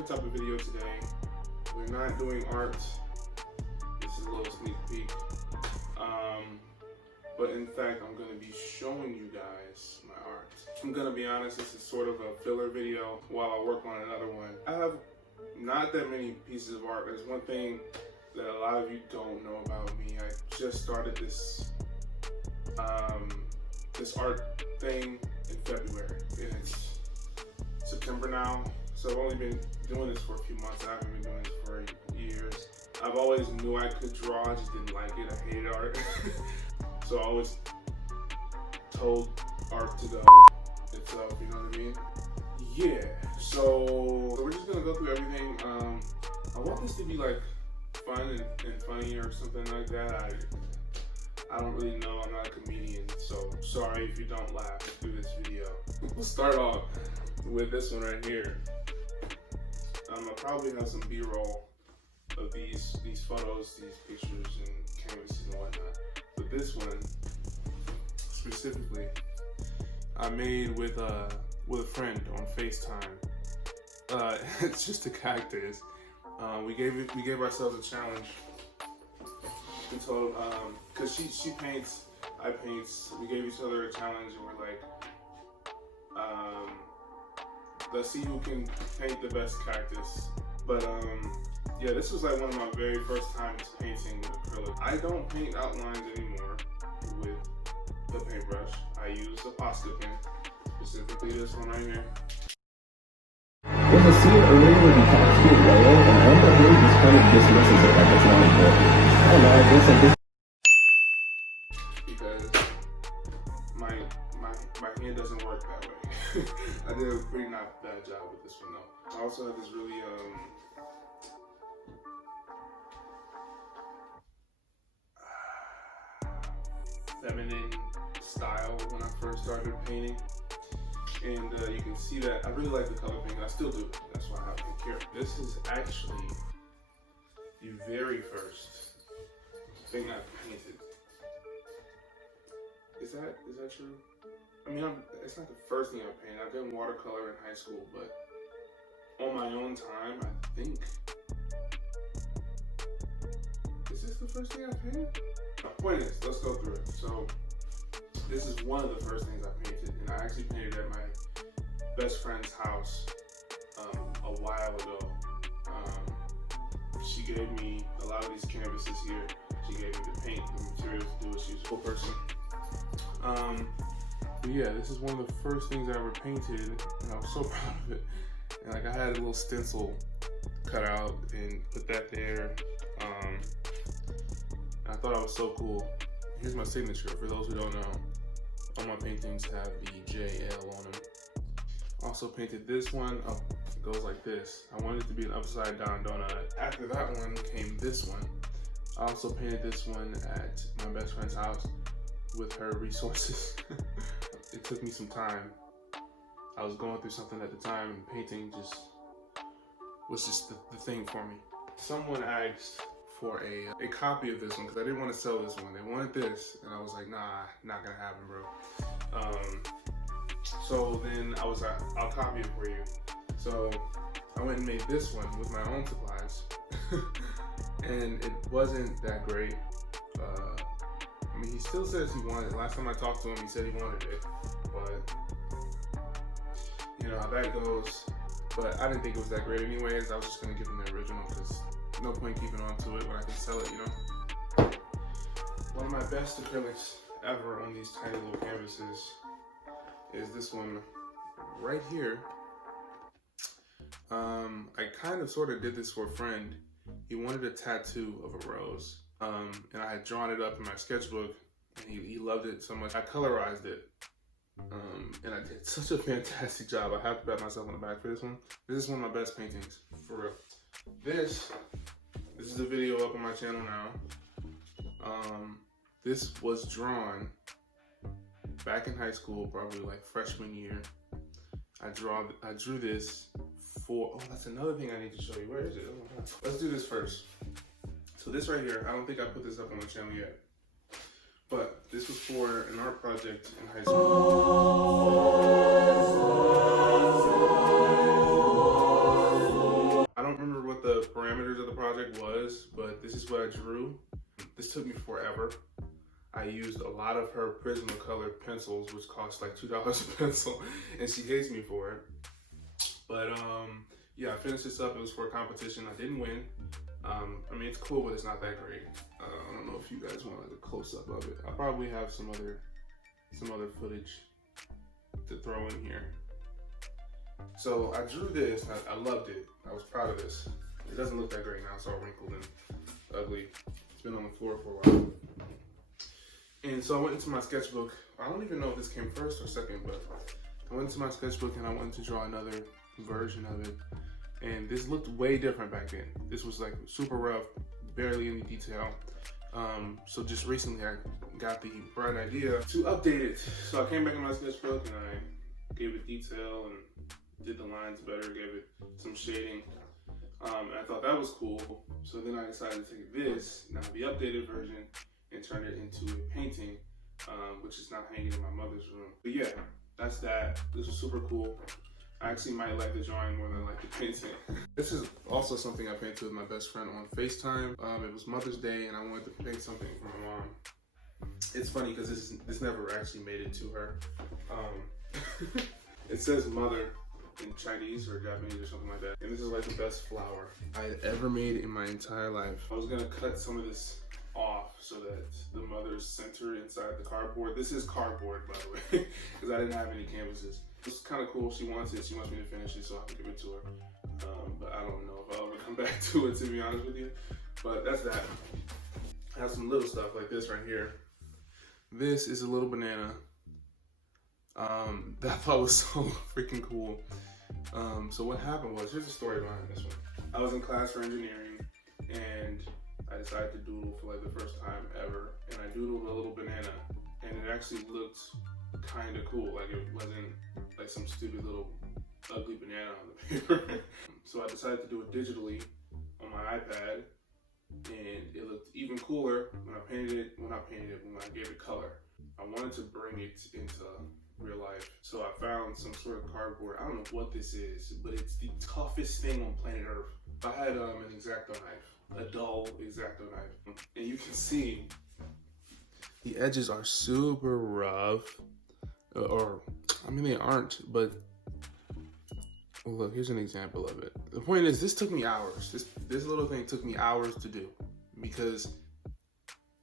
different type of video today. We're not doing art. This is a little sneak peek. But in fact, I'm gonna be showing you guys my art. I'm gonna be honest, this is sort of a filler video while I work on another one. I have not that many pieces of art. There's one thing that a lot of you don't know about me. I just started this this art thing in February, and it's September now. So I've only been doing this for a few months. I haven't been doing this for years. I've always knew I could draw, I just didn't like it. I hated art. So I always told art to go itself, you know what I mean? Yeah, so we're just gonna go through everything. I want this to be like fun and funny or something like that. I don't really know, I'm not a comedian, so sorry if you don't laugh through this video. We'll start off with this one right here. I'll probably have some B-roll of these photos, these pictures and canvases and whatnot. But this one specifically, I made with a friend on FaceTime. It's just a cactus. We gave ourselves a challenge. We told, cause she paints, I paint. We gave each other a challenge, and we're like, let's see who can paint the best cactus. But yeah, this was like one of my very first times painting with acrylic. I don't paint outlines anymore with the paintbrush. I use a pasta pen, specifically this one right here. If a scene originally becomes too real, and one that really just kind of dismisses it like it's not important. I don't know, I guess I just... Because my hand doesn't work that way. I did a pretty not bad job with this one though. I also have this really feminine style when I first started painting. And you can see that I really like the color pink. I still do. That's why I have pink here. This is actually the very first thing I painted. Is that true? I mean, it's not the first thing I painted. I've done watercolor in high school, but on my own time, I think. Is this the first thing I painted? The point is, let's go through it. So this is one of the first things I painted, and I actually painted at my best friend's house a while ago. She gave me a lot of these canvases here. She gave me the paint, the materials to do it. She's a cool person. But yeah, this is one of the first things I ever painted, and I was so proud of it. And like I had a little stencil cut out and put that there. I thought I was so cool. Here's my signature, for those who don't know. All my paintings have the JL on them. Also painted this one. Oh, it goes like this. I wanted it to be an upside down donut. After that one came this one. I also painted this one at my best friend's house with her resources. It took me some time. I was going through something at the time, and painting was just the thing for me. Someone asked for a copy of this one because I didn't want to sell this one. They wanted this, and I was like, nah, not gonna happen, bro. So then I was like, I'll copy it for you. So I went and made this one with my own supplies, and it wasn't that great. I mean, he still says he wanted it. Last time I talked to him, he said he wanted it, but you know how that goes. But I didn't think it was that great anyways. I was just gonna give him the original because no point keeping on to it when I can sell it, you know? One of my best acrylics ever on these tiny little canvases is this one right here. I kind of sort of did this for a friend. He wanted a tattoo of a rose. And I had drawn it up in my sketchbook, and he loved it so much. I colorized it, and I did such a fantastic job. I have to pat myself on the back for this one. This is one of my best paintings, for real. This is a video up on my channel now. This was drawn back in high school, probably like freshman year. I drew this for, oh, that's another thing I need to show you. Where is it? Oh, let's do this first. So this right here, I don't think I put this up on the channel yet, but this was for an art project in high school. project was, but this is what I drew. This took me forever. I used a lot of her Prismacolor pencils, which cost like $2 a pencil, and she hates me for it. But yeah, I finished this up. It was for a competition. I didn't win. I mean, it's cool, but it's not that great. I don't know if you guys want like a close-up of it. I probably have some other footage to throw in here. So I drew this. I loved it. I was proud of this. It doesn't look that great now. It's all wrinkled and ugly. It's been on the floor for a while. And so I went into my sketchbook. I don't even know if this came first or second, but I went into my sketchbook and I wanted to draw another version of it. And this looked way different back then. This was like super rough, barely any detail. So just recently I got the bright idea to update it. So I came back in my sketchbook and I gave it detail and did the lines better, gave it some shading. And I thought that was cool. So then I decided to take this, now the updated version, and turn it into a painting, which is now hanging in my mother's room. But yeah, that's that. This was super cool. I actually might like the drawing more than like the painting. This is also something I painted with my best friend on FaceTime. It was Mother's Day and I wanted to paint something for my mom. It's funny because this never actually made it to her. It says mother in Chinese or Japanese or something like that. And this is like the best flower I had ever made in my entire life. I was gonna cut some of this off so that the mother's center inside the cardboard. This is cardboard, by the way, because I didn't have any canvases. It's kind of cool. She wants it. She wants me to finish it so I can give it to her. But I don't know if I'll ever come back to it, to be honest with you. But that's that. I have some little stuff like this right here. This is a little banana. That I thought was so freaking cool. So what happened was, here's the story behind this one. I was in class for engineering and I decided to doodle for like the first time ever. And I doodled a little banana and it actually looked kind of cool. Like it wasn't like some stupid little ugly banana on the paper. So I decided to do it digitally on my iPad and it looked even cooler when I painted it, when I gave it color. I wanted to bring it into real life. So I found some sort of cardboard. I don't know what this is, but it's the toughest thing on planet Earth. I had an X-Acto knife, a dull X-Acto knife. And you can see the edges are super rough. Or, I mean, they aren't, but well, look, here's an example of it. The point is, this took me hours. This little thing took me hours to do because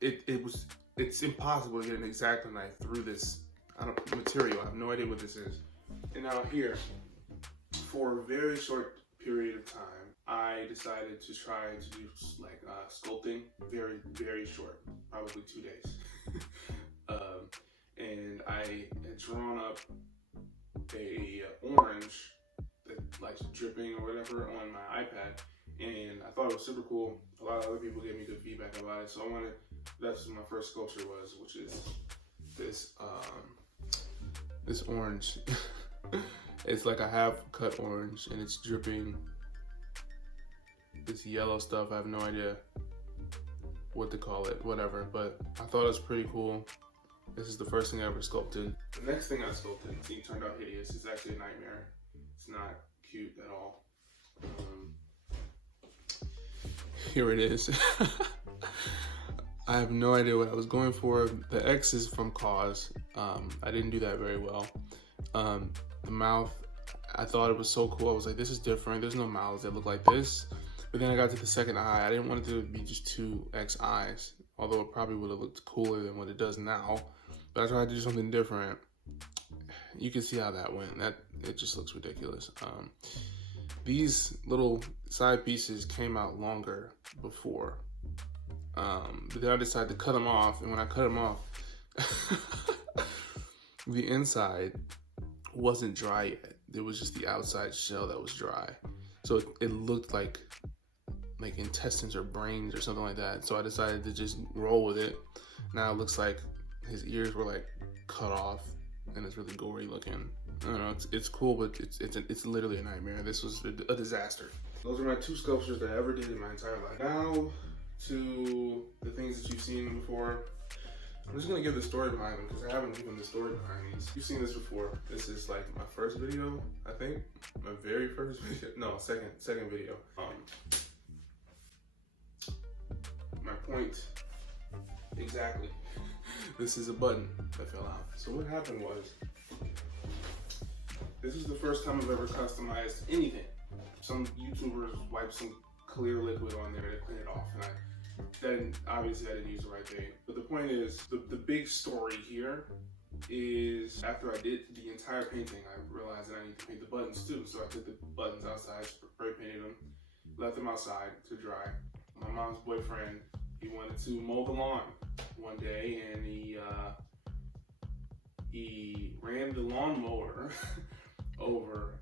it's impossible to get an X-Acto knife through this material. I have no idea what this is. And now here, for a very short period of time, I decided to try to do like sculpting, very, very short, probably 2 days. And I had drawn up a orange that like dripping or whatever on my iPad, and I thought it was super cool. A lot of other people gave me good feedback about it, so that's what my first sculpture was, which is this this orange. It's like a half cut orange and it's dripping this yellow stuff. I have no idea what to call it, whatever, but I thought it was pretty cool. This is the first thing I ever sculpted. The next thing I sculpted, it turned out hideous. It's actually a nightmare. It's not cute at all. Here it is. I have no idea what I was going for. The X is from Cause. I didn't do that very well. The mouth, I thought it was so cool. I was like, this is different. There's no mouths that look like this. But then I got to the second eye. I didn't want it to be just 2 X eyes, although it probably would have looked cooler than what it does now. But I tried to do something different. You can see how that went. It just looks ridiculous. These little side pieces came out longer before. But then I decided to cut them off, and when I cut them off, the inside wasn't dry yet. It was just the outside shell that was dry. So it looked like intestines or brains or something like that. So I decided to just roll with it. Now it looks like his ears were like cut off and it's really gory looking. I don't know, it's cool, but it's literally a nightmare. This was a disaster. Those are my 2 sculptures that I ever did in my entire life. Now to the things that you've seen before. I'm just gonna give the story behind them because I haven't given the story behind these. You've seen this before. This is like my first video, I think. My very first video. No, second video. my point exactly. This is a button that fell out. So what happened was, this is the first time I've ever customized anything. Some YouTubers wiped some clear liquid on there to clean it off, and then obviously I didn't use the right thing. But the point is, the big story here is after I did the entire painting, I realized that I need to paint the buttons too. So I took the buttons outside, spray painted them, left them outside to dry. My mom's boyfriend, he wanted to mow the lawn one day, and he ran the lawnmower over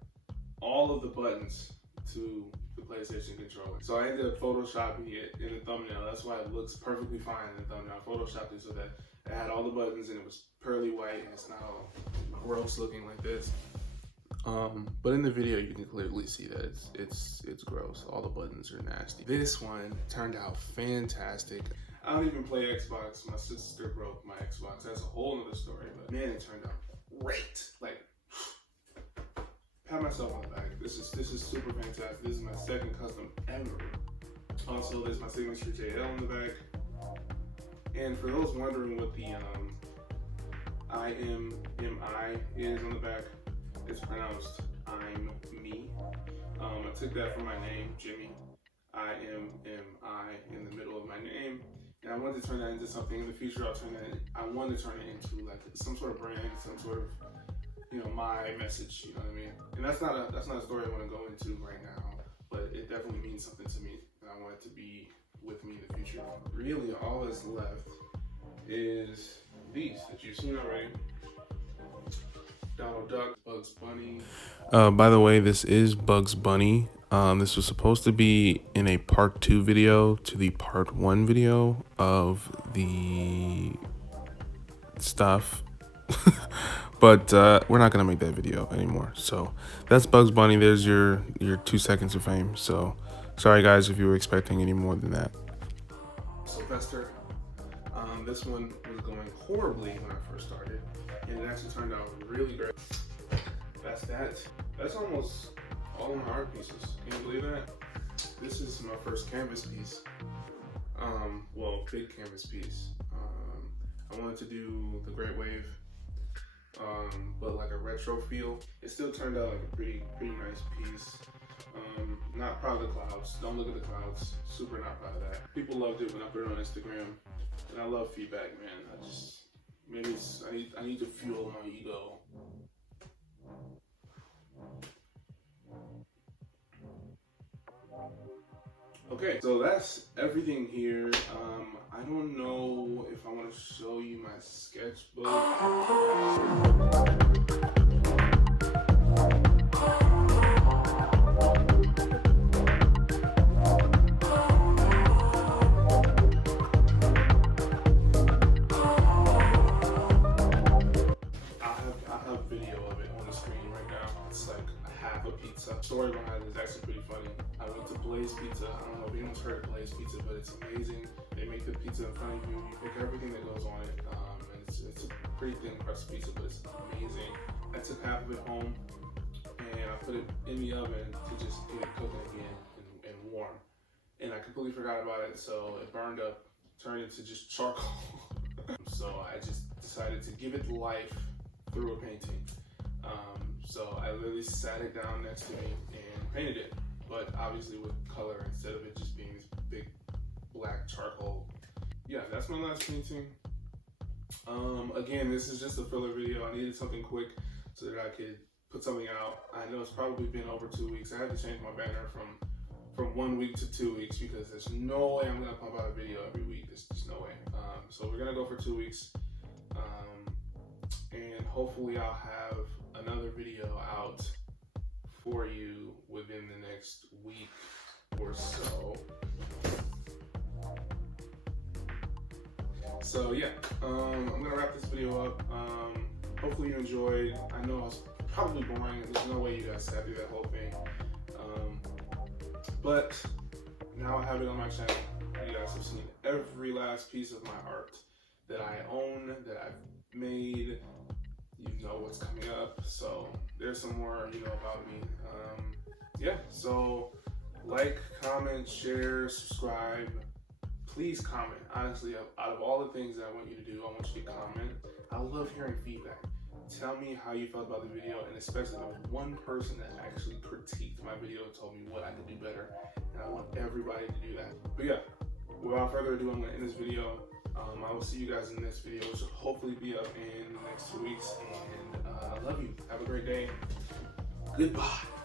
all of the buttons to the PlayStation controller. So I ended up photoshopping it in the thumbnail. That's why it looks perfectly fine in the thumbnail. I photoshopped it so that it had all the buttons and it was pearly white and it's not all gross looking like this. But in the video you can clearly see that it's gross. All the buttons are nasty. This one turned out fantastic. I don't even play Xbox. My sister broke my Xbox. That's a whole other story, but man, it turned out great. Like, pat myself on the back. This is super fantastic. This is my second custom ever. Also, there's my signature JL on the back. And for those wondering what the I am is on the back, it's pronounced I'm me. I took that from my name, Jimmy. I am in the middle of my name. And I wanted to turn that into something in the future. I want to turn it into like some sort of brand, some sort of, you know, my message, you know what I mean? And that's not a story I want to go into right now, but it definitely means something to me, and I want it to be with me in the future. Really, all that's left is these that you've seen already. Donald Duck, Bugs Bunny. By the way, this is Bugs Bunny. This was supposed to be in a part 2 video to the part 1 video of the stuff. But we're not gonna make that video anymore. So that's Bugs Bunny. There's your 2 seconds of fame. So sorry guys if you were expecting any more than that. Sylvester. This one was going horribly when I first started, and it actually turned out really great. That's that. That's almost all of my art pieces. Can you believe that? This is my first canvas piece. Well, big canvas piece. I wanted to do the Great Wave, but like a retro feel. It still turned out like a pretty nice piece. Not proud of the clouds. Don't look at the clouds. Super not proud of that. People loved it when I put it on Instagram, and I love feedback, man. I need to fuel my ego. Okay, so that's everything here. I don't know if I want to show you my sketchbook. I have video of it on the screen right now. It's like half a pizza. The story behind it is actually pretty funny. I went to Blaze Pizza. I don't know if anyone's heard of Blaze Pizza, but it's amazing. They make the pizza in front of you. You pick everything that goes on it. And it's a pretty thin crust pizza, but it's amazing. I took half of it home and I put it in the oven to just get it cooking again and warm. And I completely forgot about it, so it burned up, turned into just charcoal. So I just decided to give it life through a painting. So I literally sat it down next to me and painted it, but obviously with color instead of it just being this big black charcoal. Yeah, that's my last painting. Again, this is just a filler video. I needed something quick so that I could put something out. I know it's probably been over 2 weeks. I had to change my banner from 1 week to 2 weeks because there's no way I'm gonna pump out a video every week. There's just no way. So we're gonna go for 2 weeks. And hopefully I'll have another video out for you within the next week or so. So yeah, I'm gonna wrap this video up. Hopefully you enjoyed. I know I was probably boring. There's no way you guys sat through that whole thing. But now I have it on my channel. You guys have seen every last piece of my art that I own, that I've made. You know what's coming up, so there's some more you know about me. Yeah, so like, comment, share, subscribe. please comment. Honestly, out of all the things that I want you to do, I want you to comment. I love hearing feedback. Tell me how you felt about the video, and especially there was one person that actually critiqued my video and told me what I could do better, and I want everybody to do that. But yeah, without further ado, I'm gonna end this video. I will see you guys in the next video, which will hopefully be up in the next 2 weeks, and I love you. Have a great day. Goodbye.